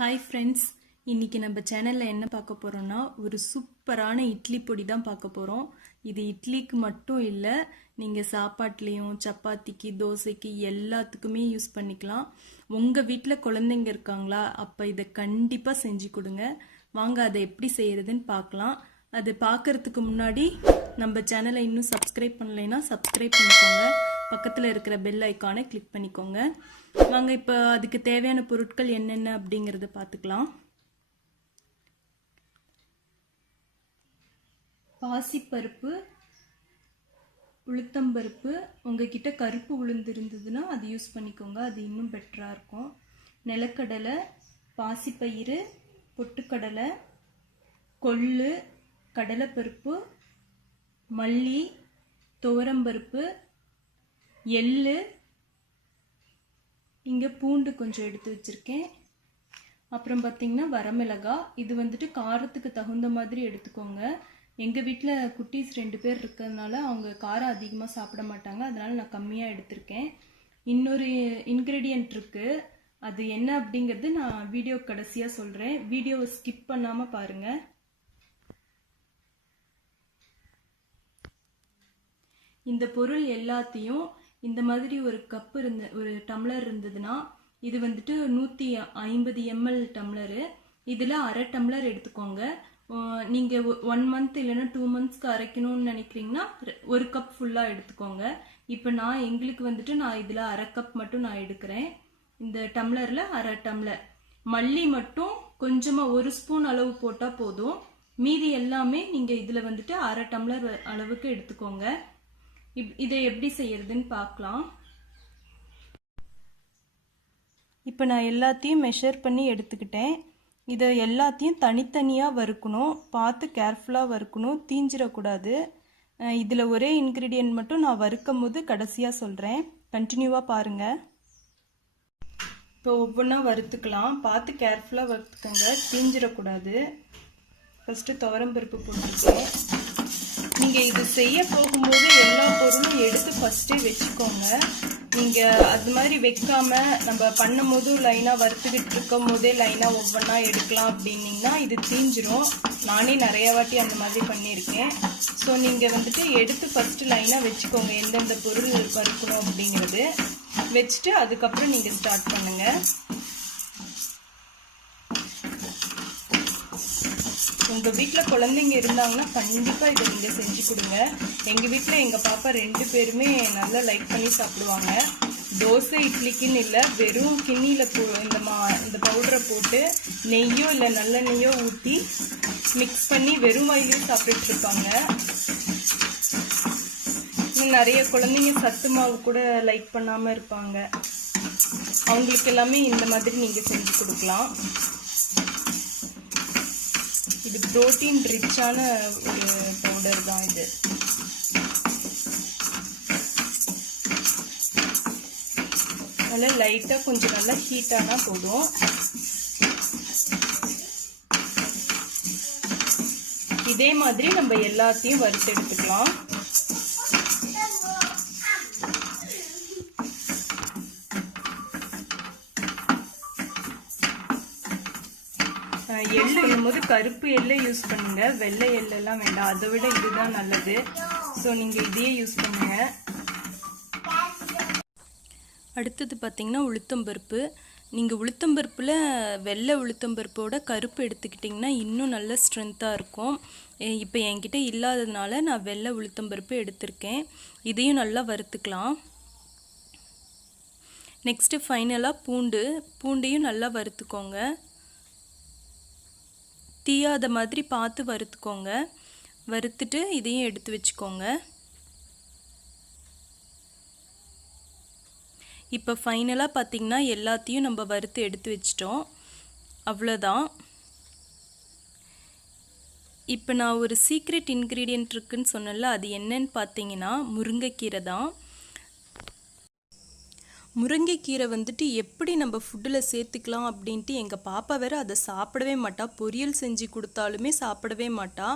Hi friends, இன்றைக்கி நம்ம சேனலில் என்ன பார்க்க போகிறோன்னா ஒரு சூப்பரான இட்லி பொடி தான் பார்க்க போகிறோம். இது இட்லிக்கு மட்டும் இல்லை, நீங்கள் சாப்பாட்லேயும் சப்பாத்திக்கு தோசைக்கு எல்லாத்துக்குமே யூஸ் பண்ணிக்கலாம். உங்கள் வீட்டில் குழந்தைங்க இருக்காங்களா? அப்போ இதை கண்டிப்பாக செஞ்சு கொடுங்க. வாங்க அதை எப்படி செய்கிறதுன்னு பார்க்கலாம். அது பார்க்குறதுக்கு முன்னாடி நம்ம சேனலை இன்னும் சப்ஸ்கிரைப் பண்ணலைன்னா சப்ஸ்கிரைப் பண்ணிக்கோங்க. பக்கத்தில் இருக்கிற பெல் ஐக்கானை கிளிக் பண்ணிக்கோங்க. வாங்க இப்போ அதுக்கு தேவையான பொருட்கள் என்னென்ன அப்படிங்கிறத பார்த்துக்கலாம். பாசிப்பருப்பு, உளுத்தம்பருப்பு, உங்ககிட்ட கருப்பு உளுந்து இருந்ததுன்னா அது யூஸ் பண்ணிக்கோங்க, அது இன்னும் பெட்டராக இருக்கும். நிலக்கடலை, பாசிப்பயிறு, பொட்டுக்கடலை, கொள்ளு, கடலைப்பருப்பு, மல்லி, துவரம்பருப்பு, எள்ளு, இங்கே பூண்டு கொஞ்சம் எடுத்து வச்சுருக்கேன். அப்புறம் பார்த்திங்கன்னா வரமிளகாய். இது வந்துட்டு காரத்துக்கு தகுந்த மாதிரி எடுத்துக்கோங்க. எங்கள் வீட்டில் குட்டீஸ் 2 பேர் இருக்கிறதுனால அவங்க காரம் அதிகமாக சாப்பிட மாட்டாங்க, அதனால் நான் கம்மியாக எடுத்திருக்கேன். இன்னொரு இன்க்ரீடியன்ட் இருக்குது, அது என்ன அப்படிங்கிறது நான் வீடியோ கடைசியாக சொல்கிறேன். வீடியோவை ஸ்கிப் பண்ணாமல் பாருங்கள். இந்த பொருள் எல்லாத்தையும் இந்த மாதிரி ஒரு கப்பு ஒரு டம்ளர் இருந்ததுன்னா, இது வந்துட்டு 150 ml டம்ளரு, இதில் அரை டம்ளர் எடுத்துக்கோங்க. நீங்கள் 1 மந்த் இல்லைன்னா 2 மந்த்ஸ்க்கு அரைக்கணும்னு நினைக்கிறீங்கன்னா 1 கப் ஃபுல்லாக எடுத்துக்கோங்க. இப்போ எங்களுக்கு வந்துட்டு நான் இதில் அரை கப் மட்டும் நான் எடுக்கிறேன். இந்த டம்ளரில் அரை டம்ளர். மல்லி மட்டும் கொஞ்சமாக 1 ஸ்பூன் அளவு போட்டால் போதும். மீதி எல்லாமே நீங்கள் இதில் வந்துட்டு அரை டம்ளர் அளவுக்கு எடுத்துக்கோங்க. இதை எப்படி செய்யறதுன்னு பார்க்கலாம். இப்போ நான் எல்லாத்தையும் மெஷர் பண்ணி எடுத்துக்கிட்டேன். இதை எல்லாத்தையும் தனித்தனியாக வறுக்கணும், பார்த்து கேர்ஃபுல்லாக வறுக்கணும், தீஞ்சிடக்கூடாது. இதில் ஒரே இன்க்ரீடியன்ட் மட்டும் நான் வறுக்கும் போது கடைசியாக சொல்கிறேன், கண்டினியூவாக பாருங்கள். இப்போ ஒவ்வொன்றா வறுத்துக்கலாம், பார்த்து கேர்ஃபுல்லாக வறுத்துக்கோங்க, தீஞ்சிடக்கூடாது. ஃபஸ்ட்டு துவரம்பருப்பு போட்டுருக்கேன். நீங்கள் இது செய்ய போகும்போது எல்லா பொருளும் எடுத்து ஃபஸ்ட்டே வச்சுக்கோங்க. நீங்கள் அது மாதிரி வைக்காமல் நம்ம பண்ணும் போது லைனாக வறுத்துக்கிட்டு இருக்கும் போதே லைனாக ஒவ்வொன்றா எடுக்கலாம் அப்படின்னிங்கன்னா இது தீஞ்சிரும். நானே நிறைய வாட்டி அந்த மாதிரி பண்ணியிருக்கேன். ஸோ நீங்கள் வந்துட்டு எடுத்து ஃபஸ்ட்டு லைனாக வச்சுக்கோங்க, எந்தெந்த பொருள் வறுக்கணும் அப்படிங்கிறது வச்சுட்டு அதுக்கப்புறம் நீங்கள் ஸ்டார்ட் பண்ணுங்கள். உங்கள் வீட்டில் குழந்தைங்க இருந்தாங்கன்னா கண்டிப்பாக இதை நீங்கள் செஞ்சு கொடுங்க. எங்கள் வீட்டில் எங்கள் பாப்பா 2 பேருமே நல்லா லைக் பண்ணி சாப்பிடுவாங்க. தோசை இட்லிக்குன்னு இல்லை, வெறும் கிண்ணியில் இந்த பவுடரை போட்டு நெய்யோ இல்லை நல்லெண்ணெய்யோ ஊற்றி மிக்ஸ் பண்ணி வெறும் வாயிலையும் சாப்பிட்டுட்டு இருப்பாங்க. நிறைய குழந்தைங்க சத்து மாவு கூட லைக் பண்ணாமல் இருப்பாங்க. அவங்களுக்கு எல்லாமே இந்த மாதிரி நீங்கள் செஞ்சு கொடுக்கலாம். இது புரோட்டீன் ரிச்சான ஒரு பவுடர் தான் இது. அதில் லைட்டாக கொஞ்சம் நல்லா ஹீட்டானா போதும். இதே மாதிரி நம்ம எல்லாத்தையும் வறுத்து எடுத்துக்கலாம். எள்ளு பண்ணும்போது கருப்பு எள்ளை யூஸ் பண்ணுங்க, வெள்ளை எள்ளெல்லாம் வேண்டாம், அதை விட இதுதான் நல்லது. ஸோ நீங்கள் இதையே யூஸ் பண்ணுங்க. அடுத்தது பார்த்தீங்கன்னா உளுத்தம்பருப்பு. நீங்கள் உளுத்தம்பருப்பில் வெள்ளை உளுத்தம்பருப்போட கருப்பு எடுத்துக்கிட்டிங்கன்னா இன்னும் நல்ல ஸ்ட்ரென்த்தாக இருக்கும். இப்போ என்கிட்ட இல்லாததுனால நான் வெள்ளை உளுத்தம்பருப்பு எடுத்திருக்கேன். இதையும் நல்லா வறுத்துக்கலாம். நெக்ஸ்ட்டு ஃபைனலாக பூண்டையும் நல்லா வறுத்துக்கோங்க. தீயாத மாதிரி பார்த்து வறுத்துக்கோங்க. வறுத்துட்டு இதையும் எடுத்து வச்சுக்கோங்க. இப்போ ஃபைனலாக பார்த்திங்கன்னா எல்லாத்தையும் நம்ம வறுத்து எடுத்து வச்சிட்டோம். அவ்வளோதான். இப்போ நான் ஒரு சீக்ரெட் இன்க்ரீடியன்ட் இருக்குன்னு சொன்னல, அது என்னன்னு பார்த்தீங்கன்னா முருங்கைக்கீரை தான். முருங்கைக்கீரை வந்துட்டு எப்படி நம்ம ஃபுட்டில் சேர்த்துக்கலாம் அப்படின்ட்டு எங்கள் பாப்பா வேறு அதை சாப்பிடவே மாட்டா. பொரியல் செஞ்சு கொடுத்தாலுமே சாப்பிடவே மாட்டா.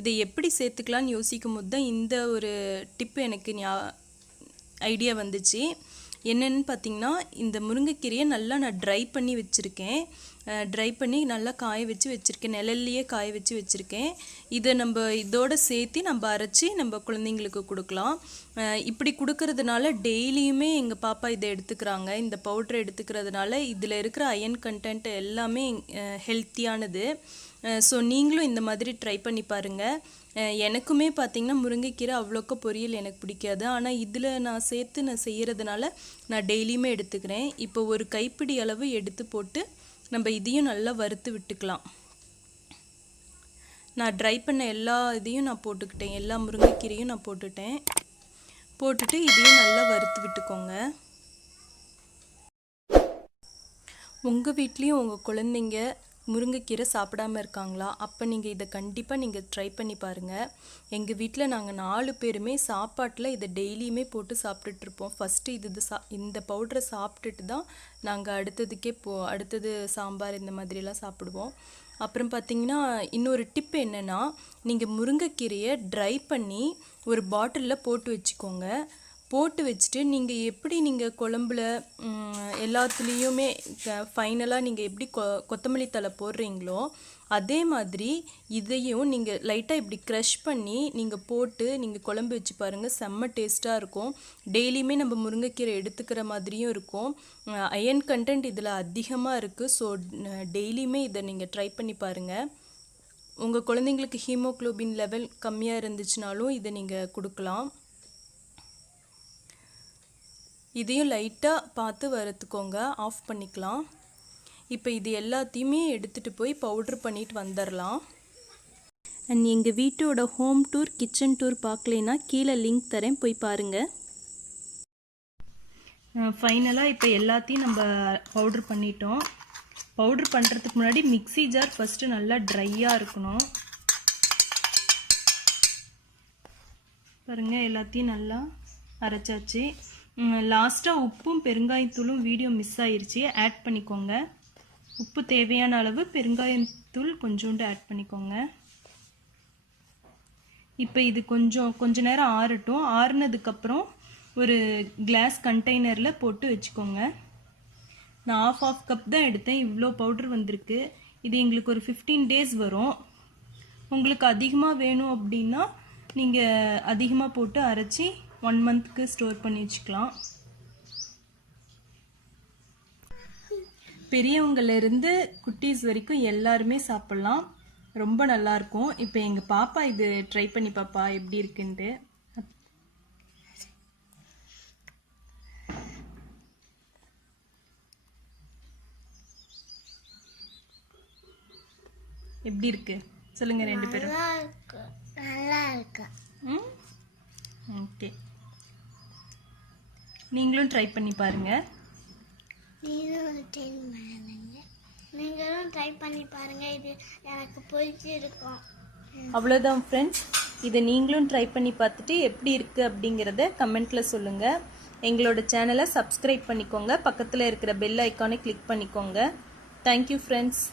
இதை எப்படி சேர்த்துக்கலான்னு யோசிக்கும் போது தான் இந்த ஒரு டிப்பு எனக்கு ஐடியா வந்துச்சு. என்னென்னு பார்த்தீங்கன்னா இந்த முருங்கைக்கீரையை நல்லா நான் ட்ரை பண்ணி வச்சுருக்கேன். ட்ரை பண்ணி நல்லா காய வச்சு வச்சுருக்கேன். நிழல்லையே காய வச்சு வச்சுருக்கேன். இதை நம்ம இதோடு சேர்த்து நம்ம அரைச்சி நம்ம குழந்தைங்களுக்கு கொடுக்கலாம். இப்படி கொடுக்கறதுனால டெய்லியுமே எங்கள் பாப்பா இதை எடுத்துக்கிறாங்க. இந்த பவுட்ரு எடுத்துக்கிறதுனால இதில் இருக்கிற அயன் கண்டென்ட் எல்லாமே ஹெல்த்தியானது. ஸோ நீங்களும் இந்த மாதிரி ட்ரை பண்ணி பாருங்கள். எனக்குமே பார்த்திங்கன்னா முருங்கைக்கீரை அவ்வளோக்கா பொரியல் எனக்கு பிடிக்காது. ஆனால் இதில் நான் சேர்த்து நான் செய்கிறதுனால நான் டெய்லியுமே எடுத்துக்கிறேன். இப்போ ஒரு கைப்பிடி அளவு எடுத்து போட்டு நம்ம இதையும் நல்லா வறுத்து விட்டுக்கலாம். நான் ட்ரை பண்ண எல்லா இதையும் நான் போட்டுக்கிட்டேன். எல்லா முருங்கைக்கீரையும் நான் போட்டுட்டு இதையும் நல்லா வறுத்து விட்டுக்கோங்க. உங்கள் வீட்லேயும் உங்கள் குழந்தைங்க முருங்கைக்கீரை சாப்பிடாமல் இருக்காங்களா? அப்போ நீங்கள் இதை கண்டிப்பாக நீங்கள் ட்ரை பண்ணி பாருங்கள். எங்கள் வீட்டில் நாங்கள் 4 பேருமே சாப்பாட்டில் இதை டெய்லியுமே போட்டு சாப்பிட்டுட்ருப்போம். ஃபஸ்ட்டு இந்த பவுடரை சாப்பிட்டுட்டு தான் நாங்கள் அடுத்தது சாம்பார் இந்த மாதிரிலாம் சாப்பிடுவோம். அப்புறம் பார்த்திங்கன்னா இன்னொரு டிப் என்னென்னா, நீங்கள் முருங்கைக்கீரையை ட்ரை பண்ணி ஒரு பாட்டிலில் போட்டு வச்சுக்கோங்க. போட்டு வச்சுட்டு நீங்கள் குழம்புல எல்லாத்துலேயுமே ஃபைனலாக நீங்கள் எப்படி கொத்தமல்லி தழை போடுறீங்களோ அதே மாதிரி இதையும் நீங்கள் லைட்டாக இப்படி க்ரஷ் பண்ணி நீங்கள் போட்டு நீங்கள் குழம்பு வச்சு பாருங்கள். செம்ம டேஸ்ட்டாக இருக்கும். டெய்லியுமே நம்ம முருங்கைக்கீரை எடுத்துக்கிற மாதிரியும் இருக்கும். அயன் கண்டென்ட் இதில் அதிகமாக இருக்குது. ஸோ டெய்லியுமே இதை நீங்கள் ட்ரை பண்ணி பாருங்கள். உங்கள் குழந்தைங்களுக்கு ஹீமோக்ளோபின் லெவல் கம்மியாக இருந்துச்சுனாலும் இதை நீங்கள் கொடுக்கலாம். இதையும் லைட்டாக பார்த்து வறுத்துக்கோங்க. ஆஃப் பண்ணிக்கலாம். இப்போ இது எல்லாத்தையுமே எடுத்துகிட்டு போய் பவுட்ரு பண்ணிட்டு வந்துடலாம். அண்ட் எங்கள் வீட்டோட ஹோம் டூர் கிச்சன் டூர் பார்க்கலைன்னா கீழே லிங்க் தரேன், போய் பாருங்கள். ஃபைனலாக இப்போ எல்லாத்தையும் நம்ம பவுட்ரு பண்ணிட்டோம். பவுட்ரு பண்ணுறதுக்கு முன்னாடி மிக்ஸி ஜார் ஃபஸ்ட்டு நல்லா ட்ரையாக இருக்கணும். பாருங்கள், எல்லாத்தையும் நல்லா அரைச்சாச்சு. லாஸ்ட்டாக உப்பும் பெருங்காயத்தூளும் வீடியோ மிஸ் ஆயிடுச்சு, ஆட் பண்ணிக்கோங்க. உப்பு தேவையான அளவு, பெருங்காயத்தூள் கொஞ்சோண்டு ஆட் பண்ணிக்கோங்க. இப்போ இது கொஞ்ச நேரம் ஆறட்டும். ஆறுனதுக்கப்புறம் ஒரு கிளாஸ் கண்டெய்னரில் போட்டு வச்சுக்கோங்க. நான் ஆஃப் கப் தான் எடுத்தேன். இவ்வளோ பவுட்ரு வந்திருக்கு. இது எங்களுக்கு ஒரு 15 days வரும். உங்களுக்கு அதிகமாக வேணும் அப்படின்னா நீங்கள் அதிகமாக போட்டு அரைச்சி 1 monthக்கு ஸ்டோர் பண்ணி வச்சுக்கலாம். பெரியவங்கலேருந்து குட்டீஸ் வரைக்கும் எல்லாருமே சாப்பிட்லாம். ரொம்ப நல்லாயிருக்கும். இப்போ எங்கள் பாப்பா இது ட்ரை பண்ணி பாப்பா எப்படி இருக்குன்ட்டு. எப்படி இருக்கு சொல்லுங்க ரெண்டு பேரும். நல்லா இருக்கு. ஓகே, நீங்களும் ட்ரை பண்ணி பாருங்க. நீங்களும் ட்ரை பண்ணி பாருங்க. இது எனக்கு பிடிச்சிருக்கும். அவ்வளோதான் ஃப்ரெண்ட்ஸ். இதை நீங்களும் ட்ரை பண்ணி பார்த்துட்டு எப்படி இருக்குது அப்படிங்கிறத கமெண்ட்டில் சொல்லுங்கள். எங்களோட சேனலை சப்ஸ்கிரைப் பண்ணிக்கோங்க. பக்கத்தில் இருக்கிற பெல் ஐக்கானை கிளிக் பண்ணிக்கோங்க. Thank you friends.